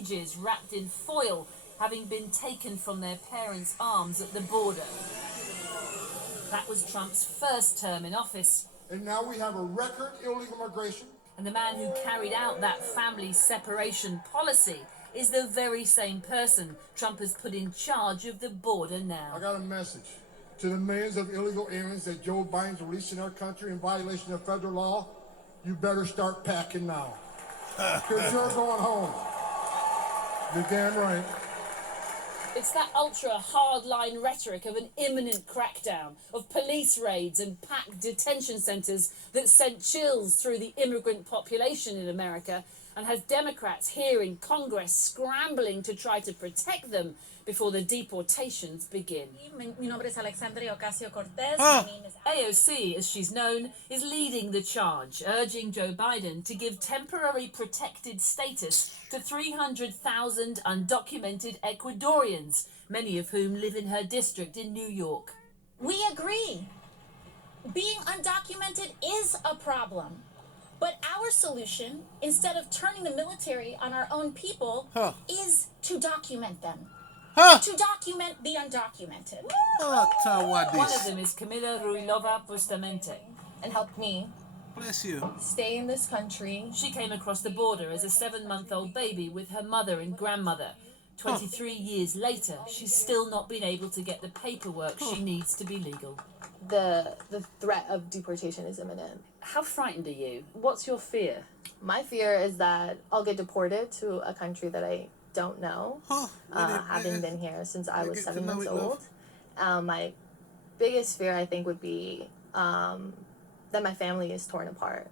cages wrapped in foil, having been taken from their parents' arms at the border. That was Trump's first term in office. And now we have a record illegal migration. And the man who carried out that family separation policy is the very same person Trump has put in charge of the border now. I got a message to the millions of illegal aliens that Joe Biden's releasing our country in violation of federal law. You better start packing now. Because you're going home. You're damn right. It's that ultra hardline rhetoric of an imminent crackdown, of police raids and packed detention centres that sent chills through the immigrant population in America and has Democrats here in Congress scrambling to try to protect them before the deportations begin. Mi nombre es Alexandria Ocasio-Cortez. AOC, as she's known, is leading the charge, urging Joe Biden to give temporary protected status to 300,000 undocumented Ecuadorians, many of whom live in her district in New York. We agree. Being undocumented is a problem. But our solution, instead of turning the military on our own people, is to document them. To document the undocumented. One of them is Camila Ruilova Bustamante. And helped me Bless you. stay in this country. She came across the border as a 7-month-old baby with her mother and grandmother. 23 years later, she's still not been able to get the paperwork she needs to be legal. The threat of deportation is imminent. How frightened are you? What's your fear? My fear is that I'll get deported to a country that I don't know, having been here since I was 7 months old. My biggest fear, I think, would be that my family is torn apart.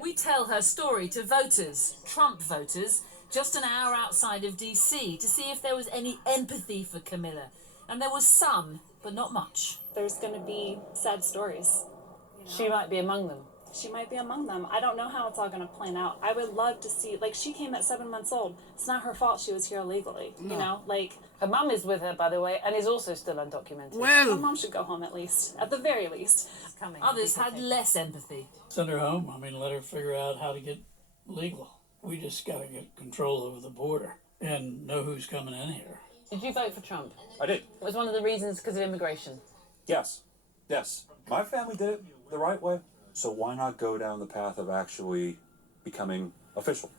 We tell her story to voters, Trump voters, just an hour outside of DC to see if there was any empathy for Camilla. And there was some, but not much. There's going to be sad stories. She might be among them. She might be among them. I don't know how it's all going to plan out. I would love to see, like, she came at 7 months old. It's not her fault she was here illegally, you know? Like, her mum is with her, by the way, and is also still undocumented. her mom should go home at least, at the very least. Others had less empathy. Send her home. I mean, let her figure out how to get legal. We just got to get control over the border and know who's coming in here. Did you vote for Trump? I did. It was one of the reasons because of immigration. Yes. My family did it the right way. So why not go down the path of actually becoming official?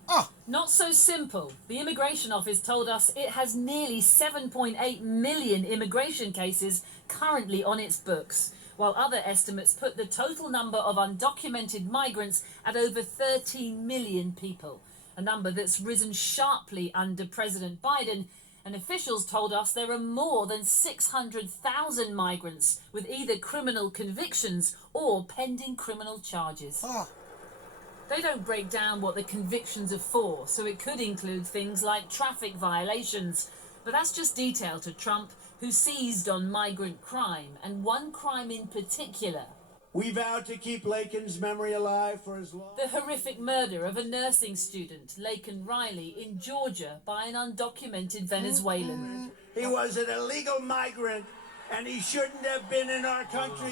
Not so simple. The Immigration Office told us it has nearly 7.8 million immigration cases currently on its books, while other estimates put the total number of undocumented migrants at over 13 million people, a number that's risen sharply under President Biden. And officials told us there are more than 600,000 migrants with either criminal convictions or pending criminal charges. They don't break down what the convictions are for, so it could include things like traffic violations. But that's just detail to Trump, who seized on migrant crime, and one crime in particular. We vowed to keep Lakin's memory alive for as long. The horrific murder of a nursing student, Laken Riley, in Georgia by an undocumented Venezuelan. He was an illegal migrant, and he shouldn't have been in our country.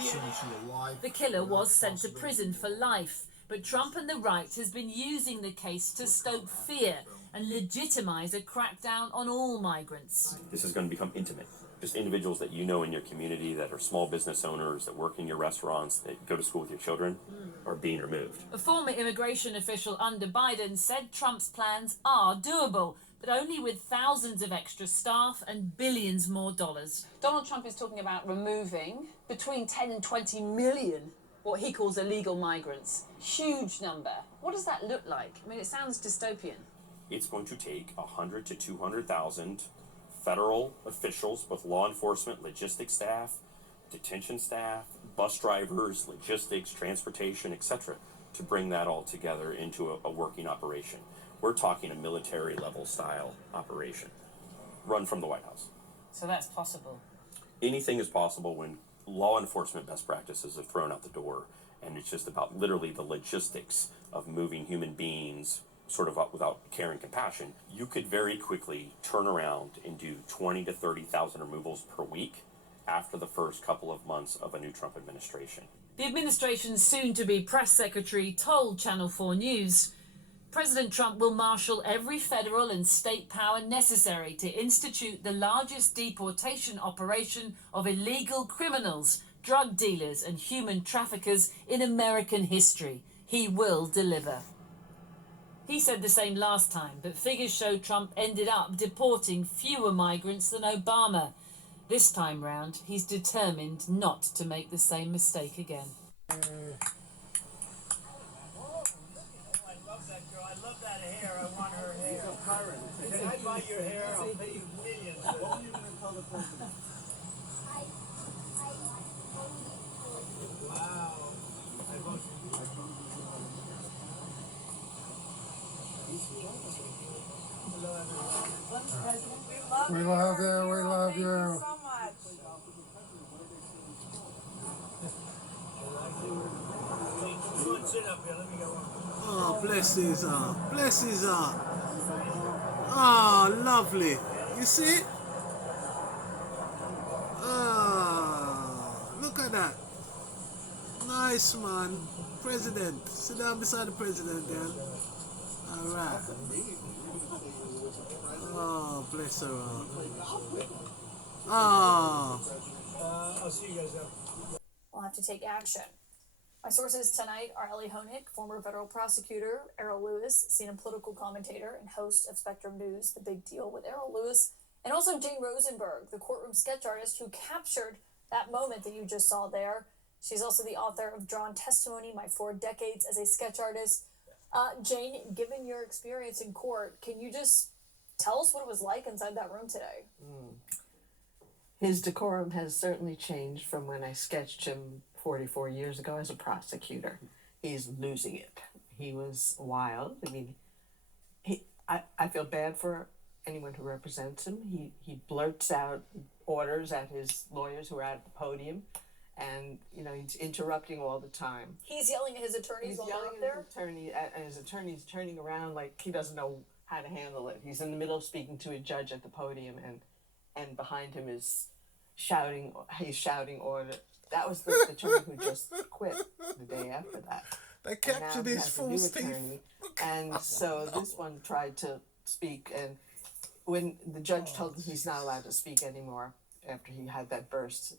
The killer was sent to prison for life, but Trump and the right has been using the case to stoke fear and legitimize a crackdown on all migrants. This is going to become intimate. Just individuals that you know in your community that are small business owners, that work in your restaurants, that go to school with your children, are being removed. A former immigration official under Biden said Trump's plans are doable, but only with thousands of extra staff and billions more dollars. Donald Trump is talking about removing between 10 and 20 million what he calls illegal migrants. Huge number. What does that look like? I mean, it sounds dystopian. It's going to take 100 to 200,000 federal officials, both law enforcement, logistics staff, detention staff, bus drivers, logistics, transportation, etc., to bring that all together into a working operation. We're talking a military level style operation, run from the White House. So that's possible. Anything is possible when law enforcement best practices are thrown out the door, and it's just about literally the logistics of moving human beings sort of without care and compassion. You could very quickly turn around and do 20 to 30,000 removals per week after the first couple of months of a new Trump administration. The administration's soon-to-be press secretary told Channel 4 News, President Trump will marshal every federal and state power necessary to institute the largest deportation operation of illegal criminals, drug dealers, and human traffickers in American history. He will deliver. He said the same last time, but figures show Trump ended up deporting fewer migrants than Obama. This time round, he's determined not to make the same mistake again. I love that girl. I love that hair. I want her hair. Can I buy your hair? I'll pay you millions. What are you going to tell the president? Wow. We love you. We love you. So much. Come on, sit up here. Let me go on. Oh, bless his heart. Bless his heart. Oh, lovely. You see? Oh, look at that. Nice, man. President. Sit down beside the president, then. All right. Oh, bless her heart. Oh. I'll see you guys up. We'll have to take action. My sources tonight are Ellie Honig, former federal prosecutor, Errol Lewis, CNN political commentator and host of Spectrum News, The Big Deal with Errol Lewis, and also Jane Rosenberg, the courtroom sketch artist who captured that moment that you just saw there. She's also the author of Drawn Testimony, My 4 Decades as a Sketch Artist. Jane, given your experience in court, can you just tell us what it was like inside that room today? His decorum has certainly changed from when I sketched him 44 years ago as a prosecutor. He's losing it. He was wild. I mean, I feel bad for anyone who represents him. He blurts out orders at his lawyers who are at the podium, and he's interrupting all the time. He's yelling at his attorneys while they're up there? His attorney's turning around like he doesn't know how to handle it. He's in the middle of speaking to a judge at the podium, and behind him is he's shouting orders. That was the attorney who just quit the day after that. They captured his false teeth. And so this one tried to speak, and when the judge told him he's not allowed to speak anymore after he had that burst,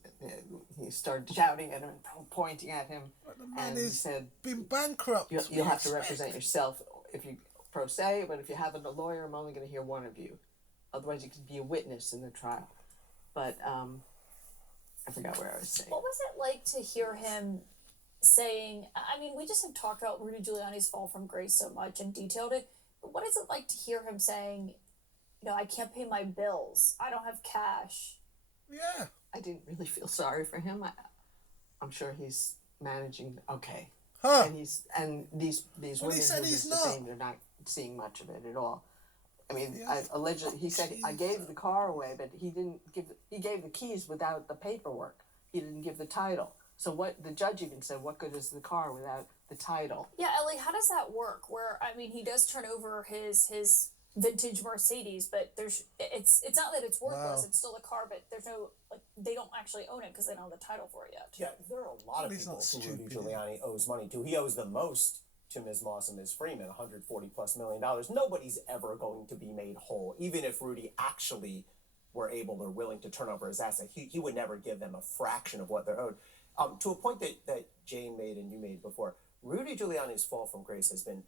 he started shouting at him and pointing at him, and he said, been bankrupt. You'll have to represent yourself if you pro se, but if you have a lawyer, I'm only going to hear one of you. Otherwise, you can be a witness in the trial. But I forgot where I was saying. What was it like to hear him saying, I mean, we just have talked about Rudy Giuliani's fall from grace so much and detailed it, but what is it like to hear him saying, I can't pay my bills, I don't have cash? Yeah. I didn't really feel sorry for him. I'm sure he's managing okay. Huh. And these women who just saying they're not seeing much of it at all. I mean, allegedly, he said, I gave the car away, but he gave the keys without the paperwork. He didn't give the title. So what the judge even said, what good is the car without the title? Yeah, Ellie, how does that work? Where, I mean, he does turn over his vintage Mercedes, but it's not that it's worthless, it's still a car, but there's no, they don't actually own it because they don't have the title for it yet. Yeah, there are a lot of people who Rudy Giuliani owes money to. He owes the most to Ms. Moss and Ms. Freeman, $140+ million. Nobody's ever going to be made whole. Even if Rudy actually were able or willing to turn over his asset, he would never give them a fraction of what they're owed. To a point that Jane made and you made before, Rudy Giuliani's fall from grace has been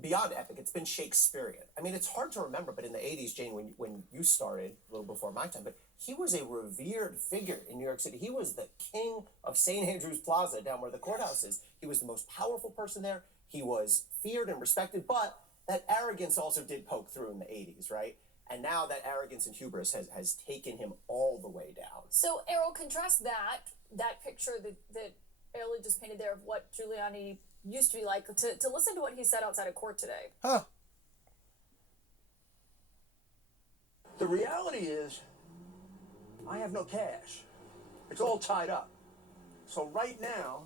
beyond epic. It's been Shakespearean. I mean, it's hard to remember, but in the 80s, Jane, when you started, a little before my time, but he was a revered figure in New York City. He was the king of St. Andrew's Plaza, down where the courthouse is. He was the most powerful person there. He was feared and respected, but that arrogance also did poke through in the 80s, right? And now that arrogance and hubris has taken him all the way down. So, Errol, contrast that picture that Errol just painted there of what Giuliani used to be like, to listen to what he said outside of court today. Huh. The reality is, I have no cash. It's all tied up. So right now,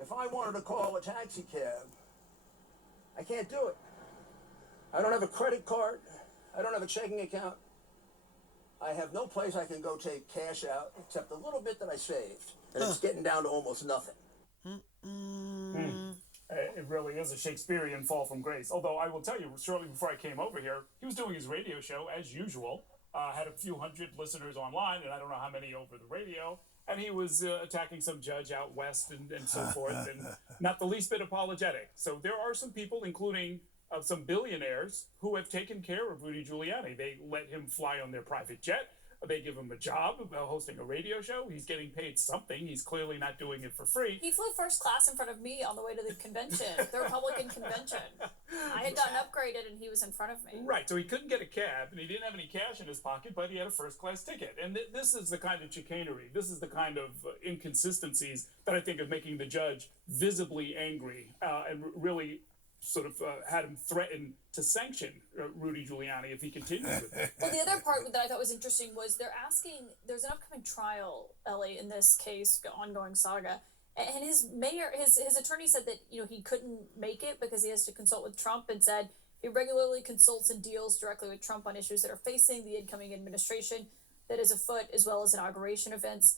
if I wanted to call a taxi cab, I can't do it. I don't have a credit card. I don't have a checking account. I have no place I can go take cash out except a little bit that I saved. And it's getting down to almost nothing. It really is a Shakespearean fall from grace. Although I will tell you, shortly before I came over here, he was doing his radio show as usual. Had a few hundred listeners online, and I don't know how many over the radio. And he was attacking some judge out west and so forth, and not the least bit apologetic. So there are some people, including some billionaires, who have taken care of Rudy Giuliani. They let him fly on their private jet. They give him a job hosting a radio show. He's getting paid something. He's clearly not doing it for free. He flew first class in front of me on the way to the convention, the Republican convention. I had gotten upgraded and he was in front of me. Right, so he couldn't get a cab and he didn't have any cash in his pocket, but he had a first class ticket. And this is the kind of chicanery, this is the kind of inconsistencies that I think of making the judge visibly angry and really sort of had him threaten to sanction Rudy Giuliani if he continues with it. Well, the other part that I thought was interesting was they're asking, there's an upcoming trial, Ellie, in this case, ongoing saga, and his attorney said that, you know, he couldn't make it because he has to consult with Trump, and said he regularly consults and deals directly with Trump on issues that are facing the incoming administration that is afoot, as well as inauguration events.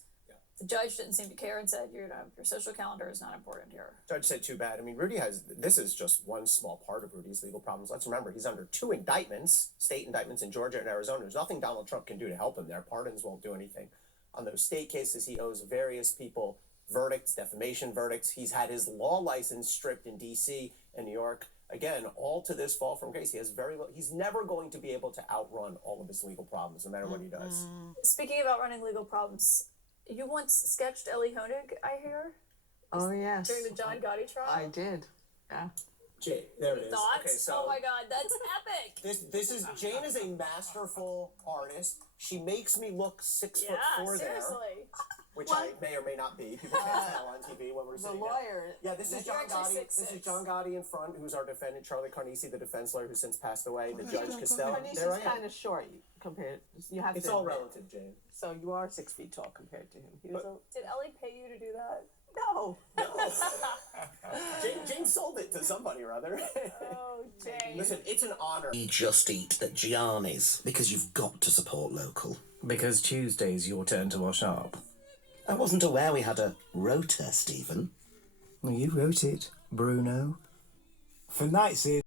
The judge didn't seem to care and said, your social calendar is not important here. Judge said too bad. I mean, this is just one small part of Rudy's legal problems. Let's remember, he's under 2 indictments, state indictments in Georgia and Arizona. There's nothing Donald Trump can do to help him there. Pardons won't do anything. On those state cases, he owes various people verdicts, defamation verdicts. He's had his law license stripped in D.C. and New York. Again, all to this fall from grace. He's never going to be able to outrun all of his legal problems, no matter what he does. Speaking of outrunning legal problems, you once sketched Ellie Honig, I hear? Oh, yes. During the John Gotti trial? I did, yeah. Jane, there it is. Thoughts? Okay, so oh my God, that's epic. Jane is a masterful artist. She makes me look 6'4" seriously. there, which I may or may not be. People can't tell on TV when we're The sitting lawyer. Yeah, this is John Gotti. This is John Gotti in front, who's our defendant, Charlie Carnesi, the defense lawyer who since passed away, the Judge Castell. There I am. Kind of short compared. You have It's to all admit. relative, Jane. So you are 6 feet tall compared to him. He was Did Ellie pay you to do that? No. Jane sold it to somebody or other. Oh, Jane. Listen, it's an honor. We just eat at Gianni's because you've got to support local. Because Tuesday's your turn to wash up. I wasn't aware we had a rota, Stephen. Well, you wrote it, Bruno. For nights here.